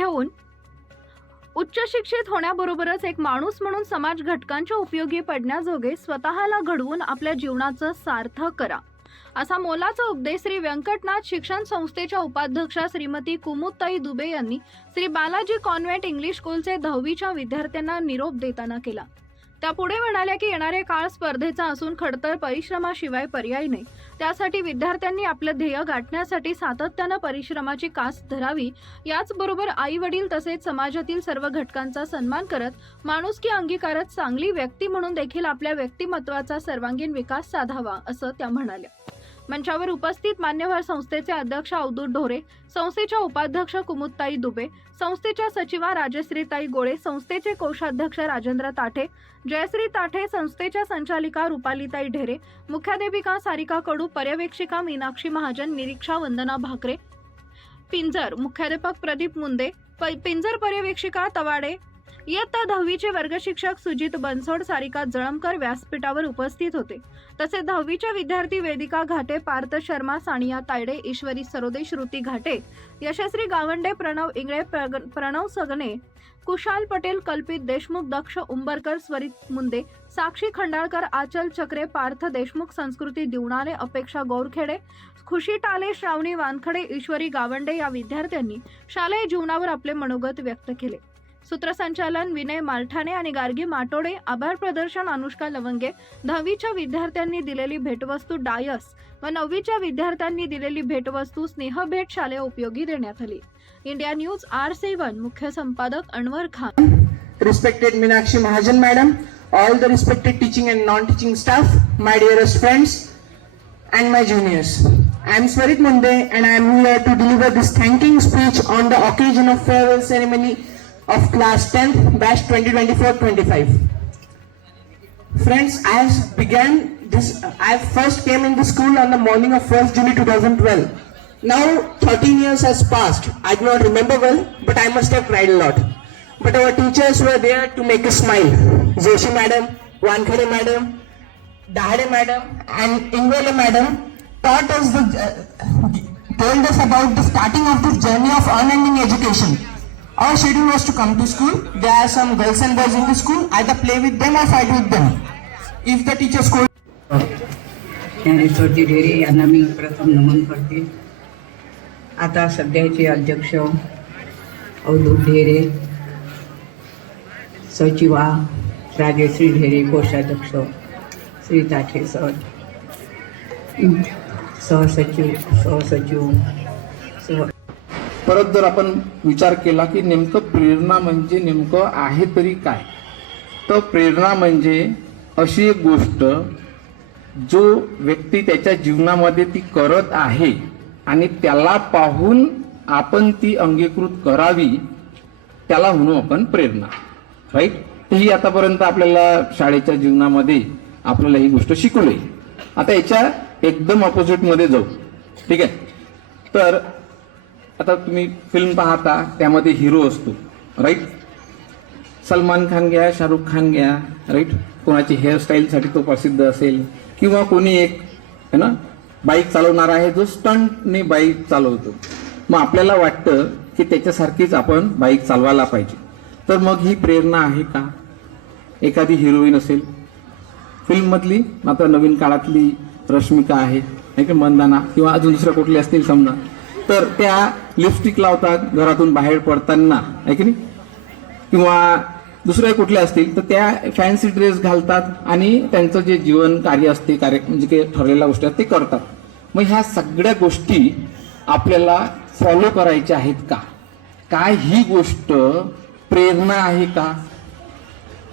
घेऊन? उच्च शिक्षित होण्याबरोबरच एक माणूस म्हणून समाज घटकांच्या उपयोगी पडण्याजोगे स्वतःला घडवून आपल्या जीवनाचं सार्थक करा. असा मोलाचा उपदेश श्री व्यंकटनाथ शिक्षण संस्थेच्या उपाध्यक्षा श्रीमती कुमुदताई दुबे यांनी श्री बालाजी कॉन्व्हेंट इंग्लिश स्कूलचे दहावीच्या विद्यार्थ्यांना निरोप देताना केला. त्या पुढे म्हणाल्या की येणारे काळ स्पर्धेचा असून खडतर परिश्रमाशिवाय पर्याय नाही. त्यासाठी विद्यार्थ्यांनी आपलं ध्येय गाठण्यासाठी सातत्यानं परिश्रमाची कास धरावी. याचबरोबर आई वडील तसेच समाजातील सर्व घटकांचा सन्मान करत माणुसकी अंगीकारत चांगली व्यक्ती म्हणून देखील आपल्या व्यक्तिमत्वाचा सर्वांगीण विकास साधावा असं त्या म्हणाल्या. मंचावर उपस्थित मान्यवर संस्थेचे अध्यक्ष अवधूत ढोरे संस्थेच्या उपाध्यक्ष कुमुदताई दुबे संस्थेच्या सचिवा राजश्रीताई गोळे संस्थेचे कोषाध्यक्ष राजेंद्र ताठे जयश्री ताठे संस्थेच्या संचालिका रुपालीताई ढेरे मुख्याध्यापिका सारिका कडू पर्यवेक्षिका मीनाक्षी महाजन निरीक्षा वंदना भाकरे पिंजर मुख्याध्यापक प्रदीप मुंदे प- पिंजर पर्यवेक्षिका तवाडे इयत्ता दहावीचे वर्गशिक्षक सुजित बनसोड सारिका जळमकर व्यासपीठावर उपस्थित होते. तसे दहावीच्या विद्यार्थी वेदिका घाटे पार्थ शर्मा सानिया तायडे ईश्वरी सरोदे श्रुती घाटे यशस्वी गावंडे प्रणव इंगळे प्रग- प्रणव सगने कुशाल पटेल कल्पित देशमुख दक्ष उंबरकर स्वरित मुंदे साक्षी खंडाळकर आचल चक्रे पार्थ देशमुख संस्कृती दिवणारे अपेक्षा गौरखेडे खुशी टाले श्रावणी वानखडे ईश्वरी गावंडे या विद्यार्थ्यांनी शालेय जीवनावर आपले मनोगत व्यक्त केले. सूत्रसंचालन विनय मालठाणे आणि गार्गी माटोडे आभार प्रदर्शन अनुष्का लवंगे दहावीच्या विद्यार्थ्यांनी दिलेली भेटवस्तू डायस व नववीच्या विद्यार्थ्यांनी दिलेली भेटवस्तू स्नेह भेट शालेय उपयोगी देण्यात आली. इंडिया न्यूज आर सेवन मुख्य संपादक Anwar Khan. Respected Meenakshi Mahajan madam all the respected teaching and non teaching staff my dearest friends and my juniors I am Swarit Munde and I am to deliver this thanking speech on the occasion of farewell ceremony of class 10 batch 2024-25. Friends, I began this, I first came in the school on the morning of 1st July 2012. Now 13 years has passed. I do not remember well, but I must have cried a lot. But our teachers were there to make us smile. Joshi madam, Wankhede madam, Dahade madam, and Ingwele madam taught us the, uh, told us about the starting of this journey of unending education. Our schedule was to come to school. There are some girls and boys in the school. Either play with them or fight with them. If the teacher scold Dnyaneshwarji Dhere यांना मी प्रथम नमन करते आता सध्याचे अध्यक्ष अवधूत ढेरे सचिवा राजेश्री ढेरे कोषाध्यक्ष Shri Tathe sir सहसचिव सहसचिव परत जर आपण विचार केला की नेमकं प्रेरणा म्हणजे नेमकं आहे तरी काय? तर प्रेरणा म्हणजे अशी एक गोष्ट जो व्यक्ती त्याच्या जीवनामध्ये ती करत आहे आणि त्याला पाहून आपण ती अंगीकृत करावी त्याला म्हणू आपण प्रेरणा. राईट ही आतापर्यंत आपल्याला शाळेच्या जीवनामध्ये आपल्याला ही गोष्ट शिकवली. आता याच्या एकदम ऑपोजिटमध्ये जाऊ. ठीक आहे? तर आता तुम्ही फिल्म पाहता त्यामध्ये हिरो असतो राईट सलमान खान घ्या शाहरुख खान घ्या राईट कोणाची हेअरस्टाईलसाठी तो प्रसिद्ध असेल किंवा कोणी एक है ना? बाईक चालवणारा आहे जो स्टंटने बाईक चालवतो. मग आपल्याला वाटतं की त्याच्यासारखीच आपण बाईक चालवायला पाहिजे. तर मग ही प्रेरणा आहे का? एखादी हिरोईन असेल. फिल्ममधली मात्र नवीन काळातली रश्मिका आहे नाही का मंदाना किंवा अजून दुसऱ्या कुठली असतील समजा. तर त्या लिपस्टिक लावतात घरातून बाहेर पडताना आहे की नाही? किंवा दुसऱ्या कुठल्या असतील तर त्या फॅन्सी ड्रेस घालतात आणि त्यांचं जे जीवन कार्य असते कार्य म्हणजे काही ठरलेल्या गोष्टी आहेत ते करतात. मग ह्या सगळ्या गोष्टी आपल्याला फॉलो करायच्या आहेत का? काय ही गोष्ट प्रेरणा आहे का?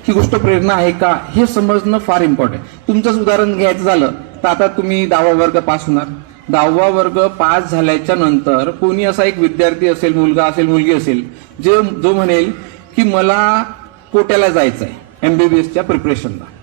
ही गोष्ट प्रेरणा आहे का? हे समजणं फार इम्पॉर्टंट तुमचंच उदाहरण घ्यायचं झालं तर आता तुम्ही दहावा वर्ग पास होणार. दहावा वर्ग पास झाल्याच्यानंतर कोणी असा एक विद्यार्थी असेल मुलगा असेल मुलगी असेल जे जो म्हणेल की मला कोट्याला जायचं आहे एमबीबीएसच्या प्रिपरेशनला